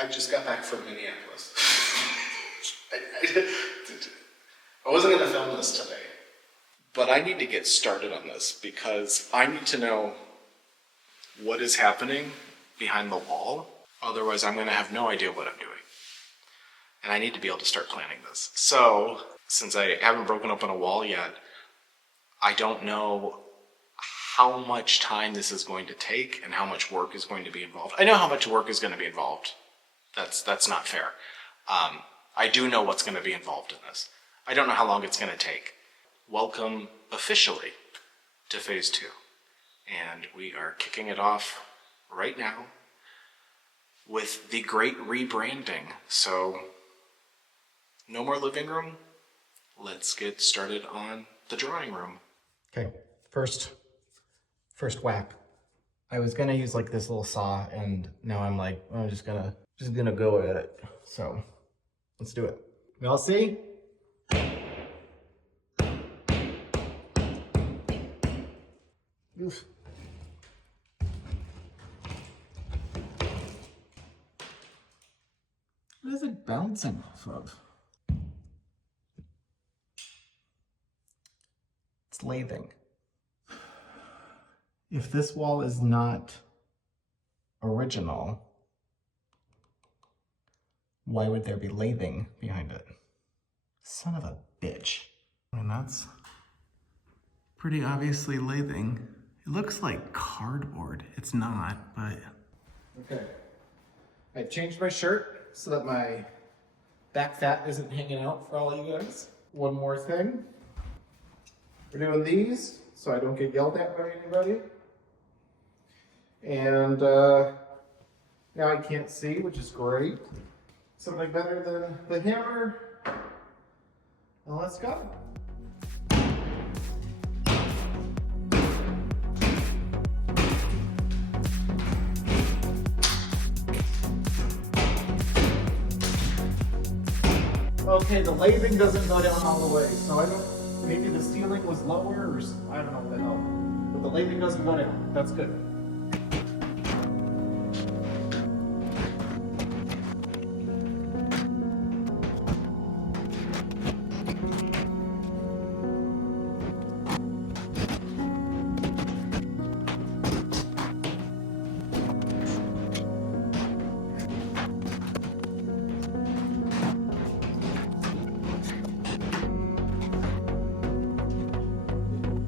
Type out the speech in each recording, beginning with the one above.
I just got back from Minneapolis. I wasn't going to film this today, but I need to get started on this because I need to know what is happening behind the wall. Otherwise, I'm going to have no idea what I'm doing. And I need to be able to start planning this. So, since I haven't broken open a wall yet, I don't know how much time this is going to take and how much work is going to be involved. I know how much work is going to be involved. That's not fair. I do know what's going to be involved in this. I don't know how long it's going to take. Welcome officially to phase 2. And we are kicking it off right now with the great rebranding. So no more living room. Let's get started on the drawing room. Okay, first whack. I was gonna use like this little saw, and now I'm like, I'm just gonna go at it. So let's do it. Y'all see? Oof. What is it bouncing off of? It's lathing. If this wall is not original, why would there be lathing behind it? Son of a bitch. And that's pretty obviously lathing. It looks like cardboard. It's not, but... Okay. I changed my shirt so that my back fat isn't hanging out for all you guys. One more thing. We're doing these so I don't get yelled at by anybody. And now I can't see, which is great. Something better than the hammer. Well, let's go. Okay, the lathing doesn't go down all the way, so I don't, maybe the ceiling was lower, or I don't know what the hell. But the lathing doesn't go down, that's good.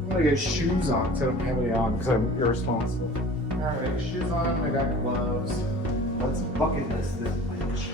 I'm gonna get shoes on because I don't have any on because I'm irresponsible. Alright, shoes on, I got gloves. Let's bucket this bitch.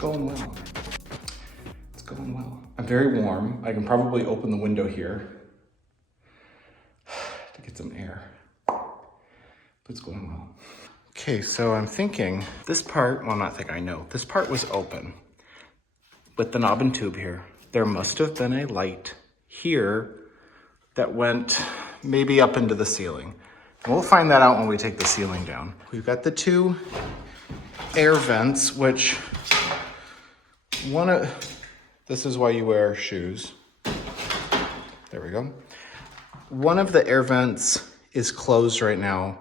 Going well. It's going well. I'm very warm. I can probably open the window here to get some air, but it's going well. Okay, so I'm thinking this part, well, not think I know, this part was open with the knob and tube here. There must have been a light here that went maybe up into the ceiling. And we'll find that out when we take the ceiling down. We've got the 2 air vents, which this is why you wear shoes. There we go. One of the air vents is closed right now.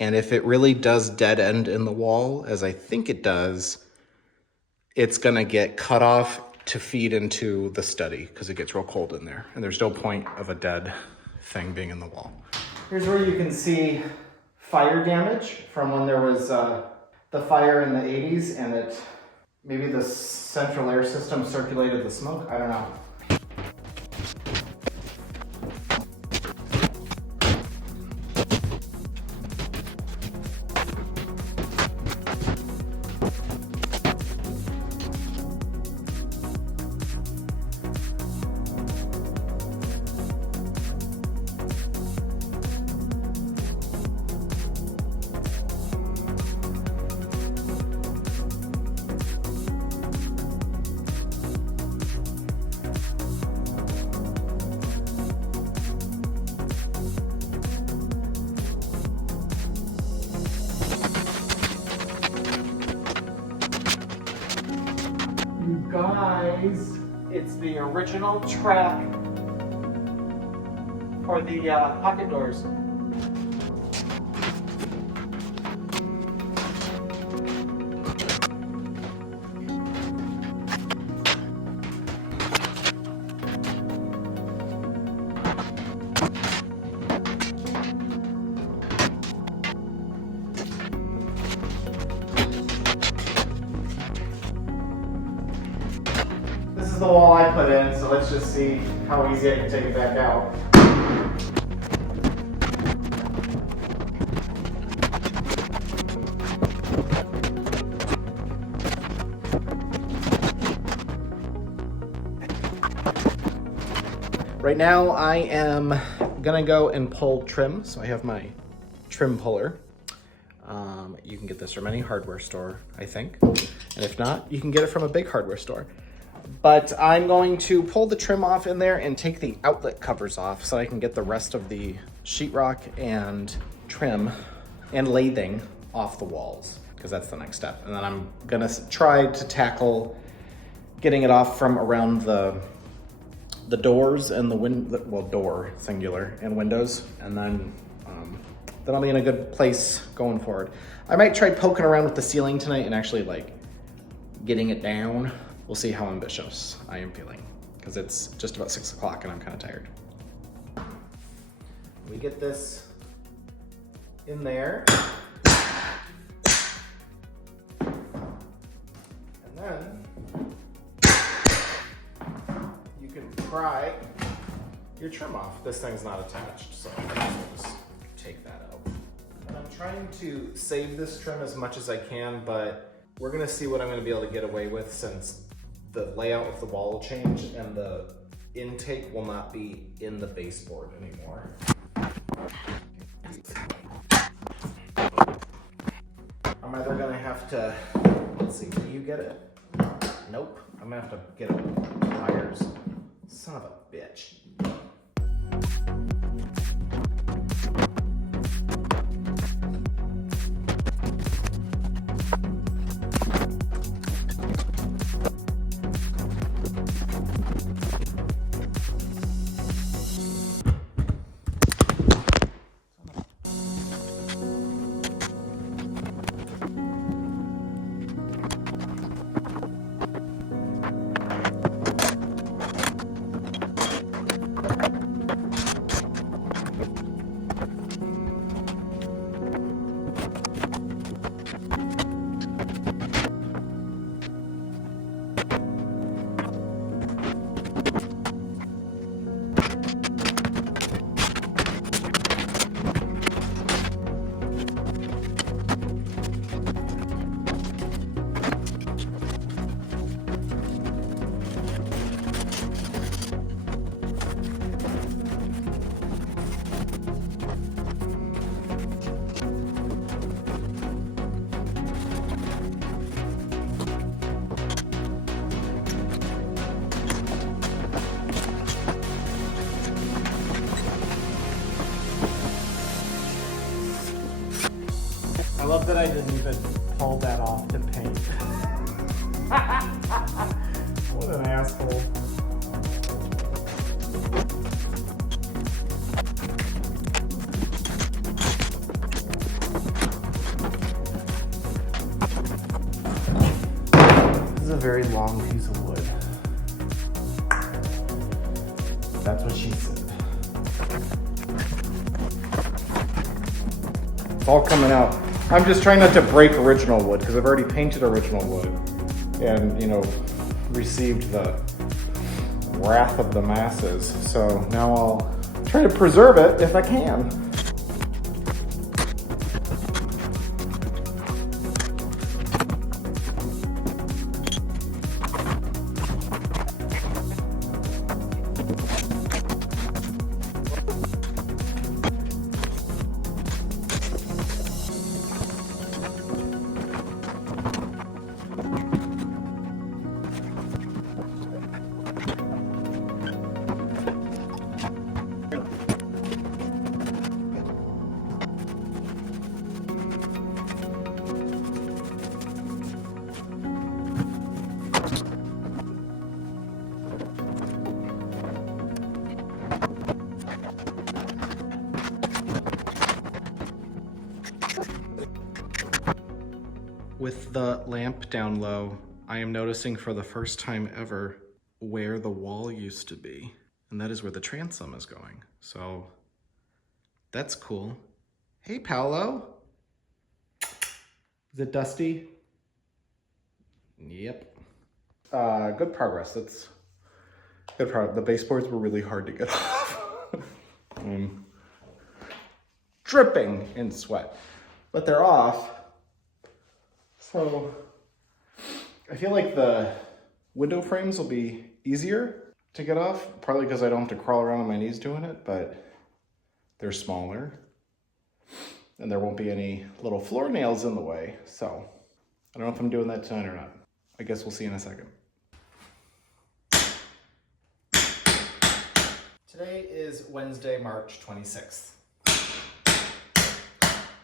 And if it really does dead end in the wall, as I think it does, it's gonna get cut off to feed into the study because it gets real cold in there. And there's no point of a dead thing being in the wall. Here's where you can see fire damage from when there was the fire in the 80s and it, maybe the central air system circulated the smoke, I don't know. guys, it's the original track for the pocket doors. This is the wall I put in, so let's just see how easy I can take it back out. Right now I am gonna go and pull trim, so I have my trim puller. You can get this from any hardware store, I think. And if not, you can get it from a big hardware store. But I'm going to pull the trim off in there and take the outlet covers off so I can get the rest of the sheetrock and trim and lathing off the walls, because that's the next step. And then I'm gonna try to tackle getting it off from around the doors and door singular and windows, and then I'll be in a good place going forward. I might try poking around with the ceiling tonight and actually like getting it down. We'll see how ambitious I am feeling, because it's just about 6 o'clock and I'm kind of tired. We get this in there, and then you can pry your trim off. This thing's not attached, so I'll just take that out. And I'm trying to save this trim as much as I can, but we're gonna see what I'm gonna be able to get away with, since the layout of the wall will change and the intake will not be in the baseboard anymore. I'm either gonna have to, let's see, do you get it? Nope. I'm gonna have to get it with pliers. Son of a bitch. I love that I didn't even pull that off to paint. What an asshole. This is a very long piece of wood. That's what she said. It's all coming out. I'm just trying not to break original wood, because I've already painted original wood and, received the wrath of the masses. So now I'll try to preserve it if I can. With the lamp down low, I am noticing for the first time ever where the wall used to be. And that is where the transom is going. So that's cool. Hey, Paolo. Is it dusty? Yep. Good progress. That's good progress. The baseboards were really hard to get off. I'm dripping in sweat, but they're off. So I feel like the window frames will be easier to get off, partly because I don't have to crawl around on my knees doing it, but they're smaller and there won't be any little floor nails in the way. So I don't know if I'm doing that tonight or not. I guess we'll see in a second. Today is Wednesday, March 26th.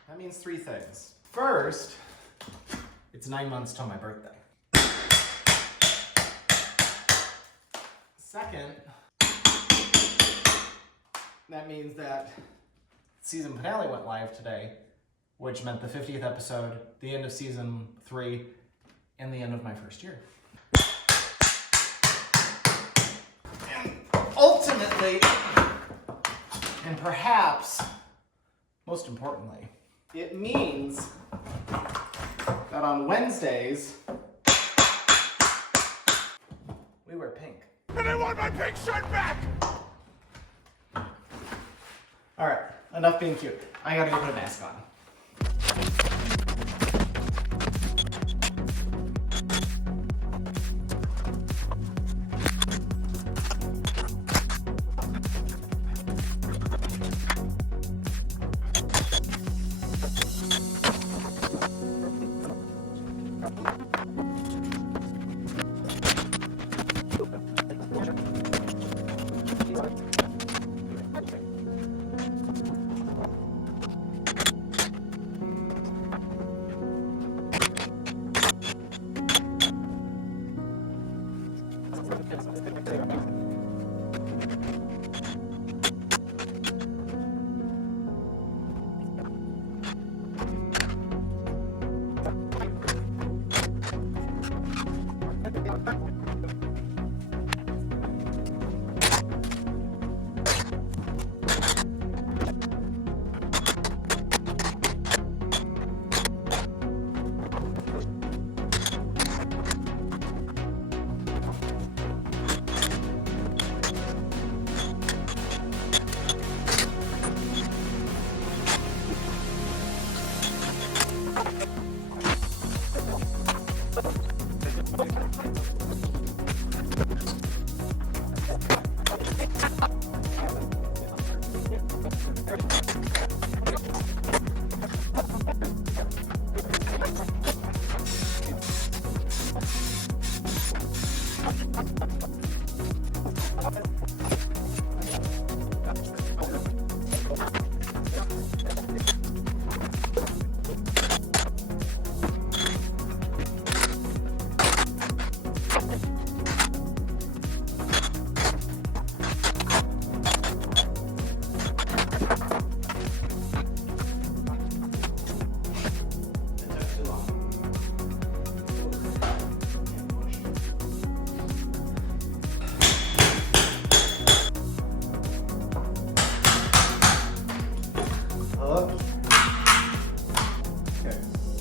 That means three things. First, it's 9 months till my birthday. Second, that means that season finale went live today, which meant the 50th episode, the end of season 3, and the end of my first year. And ultimately, and perhaps most importantly, it means that on Wednesdays, we wear pink. And I want my pink shirt back! All right, enough being cute. I gotta go put a mask on.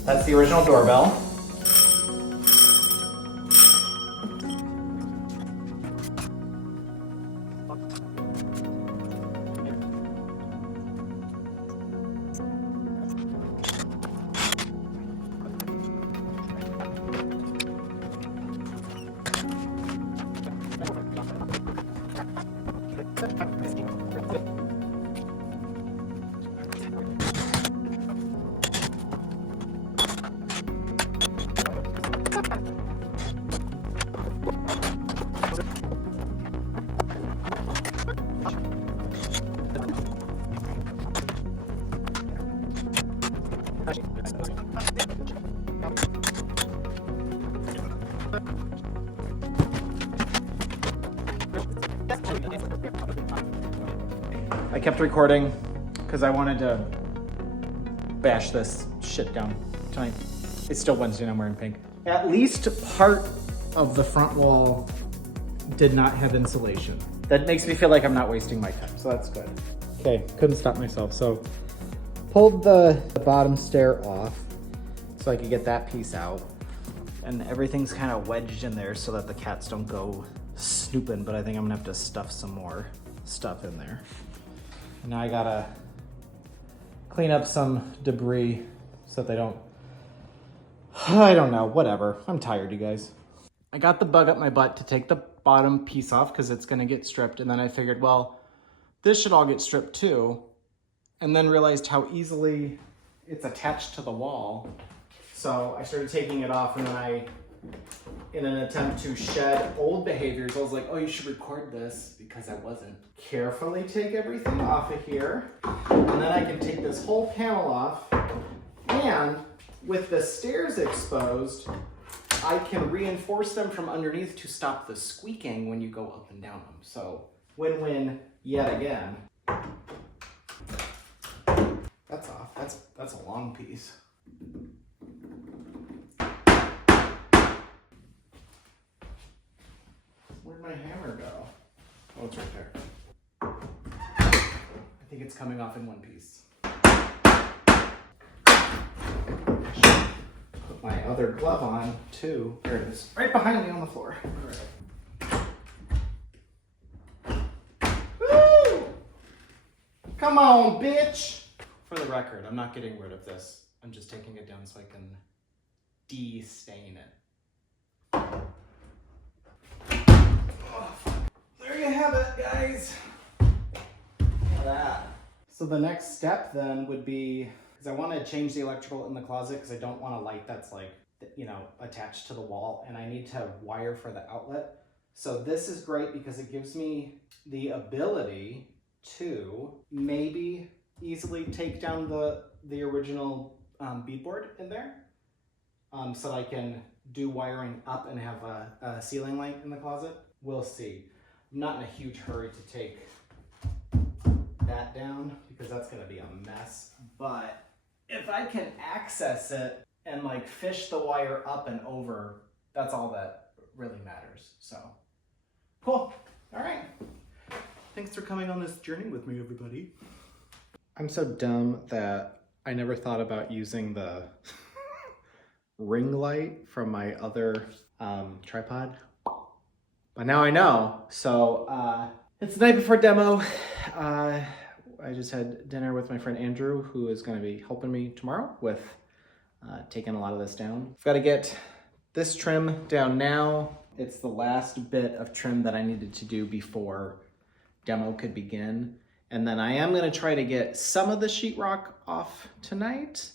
That's the original doorbell. I kept recording because I wanted to bash this shit down tonight. It's still Wednesday and I'm wearing pink. At least part of the front wall did not have insulation. That makes me feel like I'm not wasting my time, so that's good. Okay, couldn't stop myself. So pulled the bottom stair off so I could get that piece out. And everything's kind of wedged in there so that the cats don't go snooping, but I think I'm gonna have to stuff some more stuff in there. And now I gotta clean up some debris so that they don't, I don't know, whatever. I'm tired, you guys. I got the bug up my butt to take the bottom piece off because it's gonna get stripped, and then I figured, well, this should all get stripped too, and then realized how easily it's attached to the wall. So I started taking it off, and then in an attempt to shed old behaviors, I was like, oh, you should record this, because I wasn't. Carefully take everything off of here, and then I can take this whole panel off, and with the stairs exposed, I can reinforce them from underneath to stop the squeaking when you go up and down them. So win-win yet again. That's off. That's a long piece. Where'd my hammer go? Oh, it's right there. I think it's coming off in one piece. Put my other glove on too. There it is. Right behind me on the floor. Woo! Come on, bitch! For the record, I'm not getting rid of this. I'm just taking it down so I can de-stain it. There you have it, guys. Look at that. So the next step then would be, because I want to change the electrical in the closet because I don't want a light that's like, you know, attached to the wall, and I need to wire for the outlet. So this is great because it gives me the ability to maybe easily take down the original beadboard in there, so that I can do wiring up and have a ceiling light in the closet. We'll see. I'm not in a huge hurry to take that down because that's gonna be a mess, but if I can access it and like fish the wire up and over, that's all that really matters. So cool. All right. Thanks for coming on this journey with me, everybody. I'm so dumb that I never thought about using the ring light from my other tripod. But now I know. So it's the night before demo. I just had dinner with my friend Andrew, who is going to be helping me tomorrow with taking a lot of this down. I've got to get this trim down now. It's the last bit of trim that I needed to do before demo could begin. And then I am going to try to get some of the sheetrock off tonight.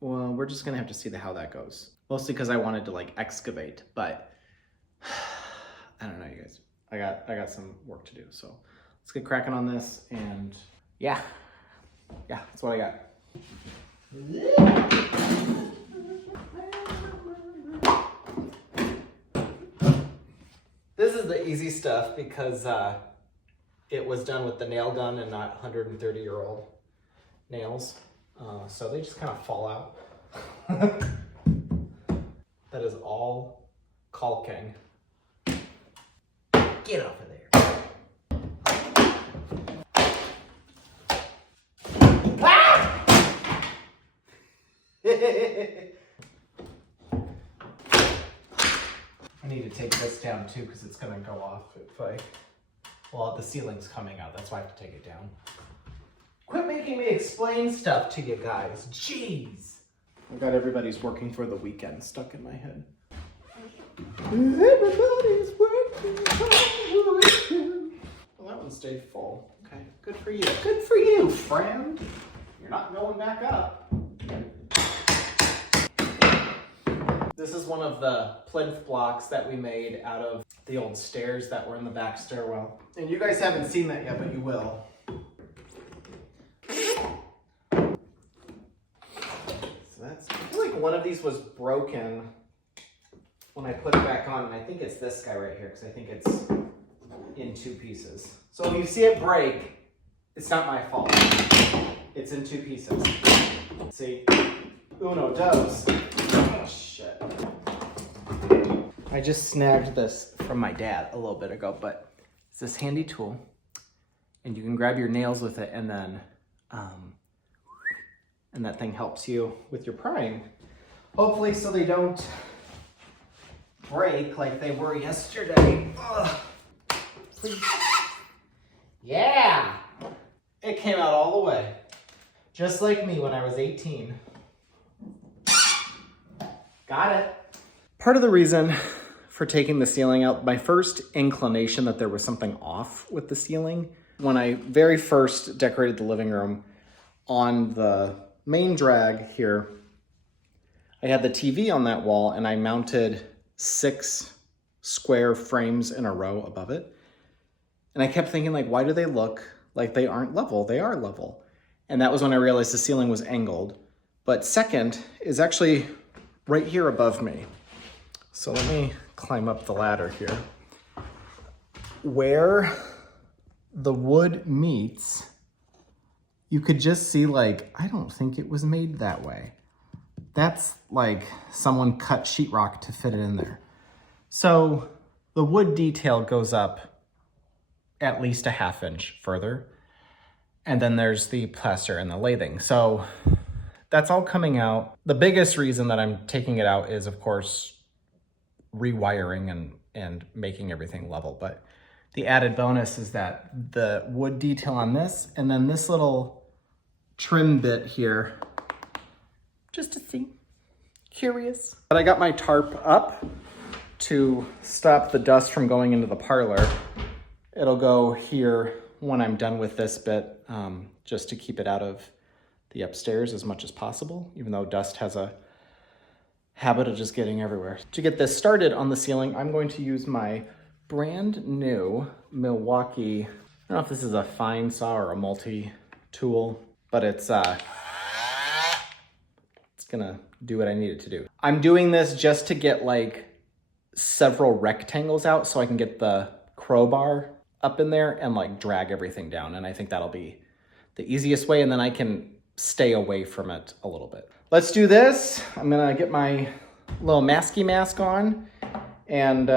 Well, we're just going to have to see how that goes. Mostly because I wanted to like excavate, but I don't know, you guys. I got some work to do, so let's get cracking on this, and yeah, that's what I got. This is the easy stuff because it was done with the nail gun and not 130-year-old nails, so they just kind of fall out. That is all caulking. Get off of there. Ah! I need to take this down too because it's going to go off if well, the ceiling's coming out. That's why I have to take it down. Quit making me explain stuff to you guys. Jeez. I got everybody's working for the weekend stuck in my head. Everybody's working for the weekend. Well, that one stayed full. Okay, good for you. Good for you, friend. You're not going back up. This is one of the plinth blocks that we made out of the old stairs that were in the back stairwell. And you guys haven't seen that yet, but you will. So that's, I feel like one of these was broken when I put it back on, and I think it's this guy right here, because I think it's in two pieces. So if you see it break, it's not my fault. It's in two pieces. See? Uno, dos. I just snagged this from my dad a little bit ago, but it's this handy tool, and you can grab your nails with it, and then and that thing helps you with your prying. Hopefully so they don't break like they were yesterday. Ugh. Please. Yeah! It came out all the way. Just like me when I was 18. Got it. Part of the reason for taking the ceiling out, my first inclination that there was something off with the ceiling, when I very first decorated the living room, on the main drag here, I had the TV on that wall and I mounted 6 square frames in a row above it. And I kept thinking, like, why do they look like they aren't level? They are level. And that was when I realized the ceiling was angled. But second is actually right here above me. So let me climb up the ladder here. Where the wood meets, you could just see, like, I don't think it was made that way. That's like someone cut sheetrock to fit it in there. So the wood detail goes up at least a ½ inch further. And then there's the plaster and the lathing. So that's all coming out. The biggest reason that I'm taking it out is, of course, rewiring and making everything level. But the added bonus is that the wood detail on this, and then this little trim bit here, just to see, curious. But I got my tarp up to stop the dust from going into the parlor. It'll go here when I'm done with this bit, just to keep it out of the upstairs as much as possible, even though dust has a habit of just getting everywhere. To get this started on the ceiling, I'm going to use my brand new Milwaukee, I don't know if this is a fine saw or a multi-tool, but it's gonna do what I need it to do. I'm doing this just to get like several rectangles out so I can get the crowbar up in there and like drag everything down. And I think that'll be the easiest way, and then I can stay away from it a little bit. Let's do this. I'm gonna get my little masky mask on and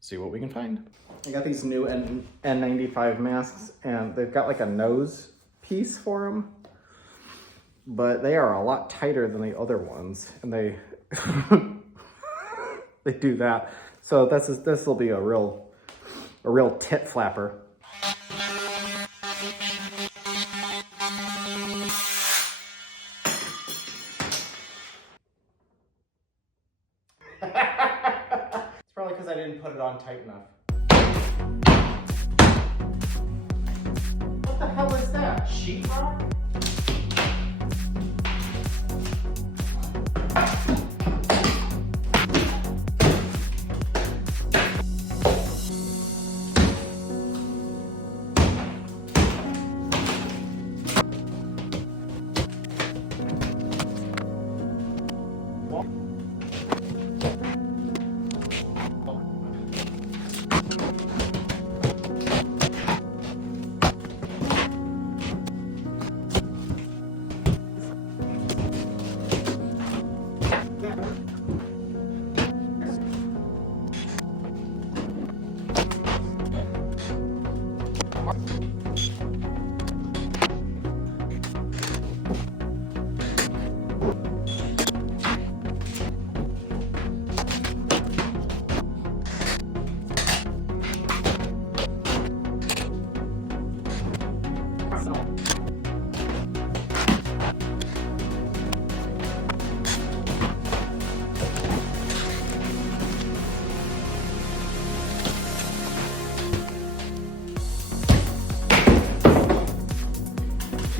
see what we can find. I got these new N95 masks, and they've got like a nose piece for them, but they are a lot tighter than the other ones, and they they do that. So this will be a real tit flapper. It's probably because I didn't put it on tight enough. What the hell is that? Sheetrock?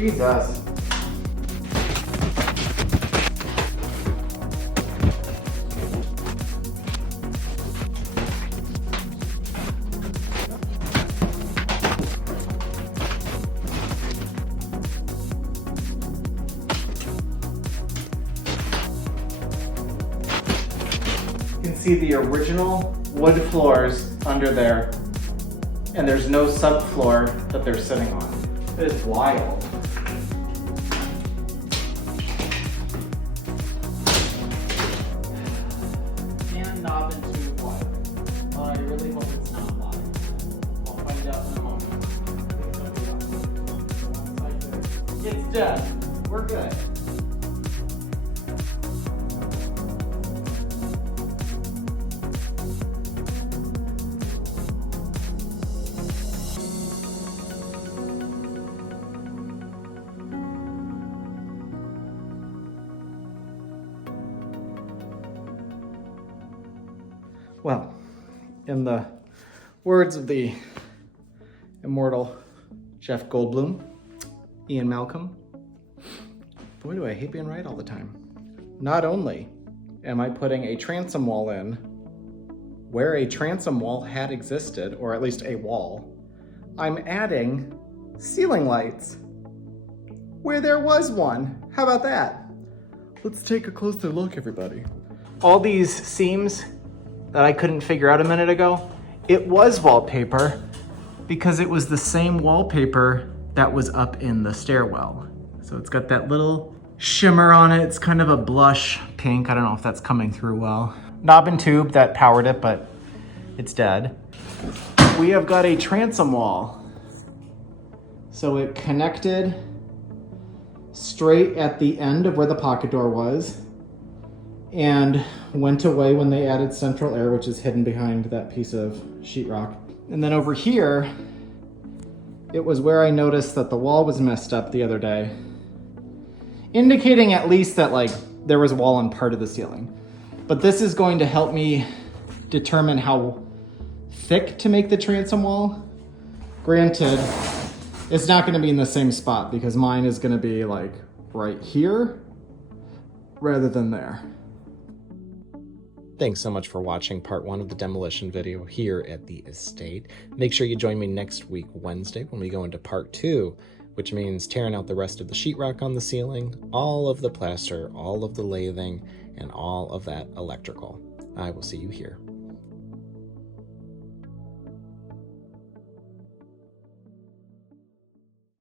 Jesus. You can see the original wood floors under there, and there's no subfloor that they're sitting on. It is wild. Man, It's dead. We're good. Well, in the words of the immortal Jeff Goldblum, Ian Malcolm, boy do I hate being right all the time. Not only am I putting a transom wall in where a transom wall had existed, or at least a wall, I'm adding ceiling lights where there was one. How about that? Let's take a closer look, everybody. All these seams that I couldn't figure out a minute ago, it was wallpaper because it was the same wallpaper that was up in the stairwell. So it's got that little shimmer on it. It's kind of a blush pink. I don't know if that's coming through well. Knob and tube that powered it, but it's dead. We have got a transom wall. So it connected straight at the end of where the pocket door was and went away when they added central air, which is hidden behind that piece of sheetrock. And then over here, it was where I noticed that the wall was messed up the other day, indicating at least that like there was a wall on part of the ceiling. But this is going to help me determine how thick to make the transom wall. Granted, it's not going to be in the same spot because mine is going to be like right here rather than there. Thanks so much for watching part 1 of the demolition video here at the estate. Make sure you join me next week, Wednesday, when we go into part 2, which means tearing out the rest of the sheetrock on the ceiling, all of the plaster, all of the lathing, and all of that electrical. I will see you here.